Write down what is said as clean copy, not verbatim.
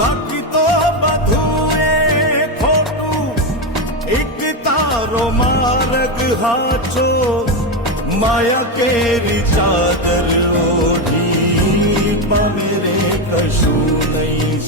બાકી તો બધું એ ખોટું, એક તારો માર્ગ હાચો, માયા કેરી ચાદર ઓઢી પામે રે કશું નહીં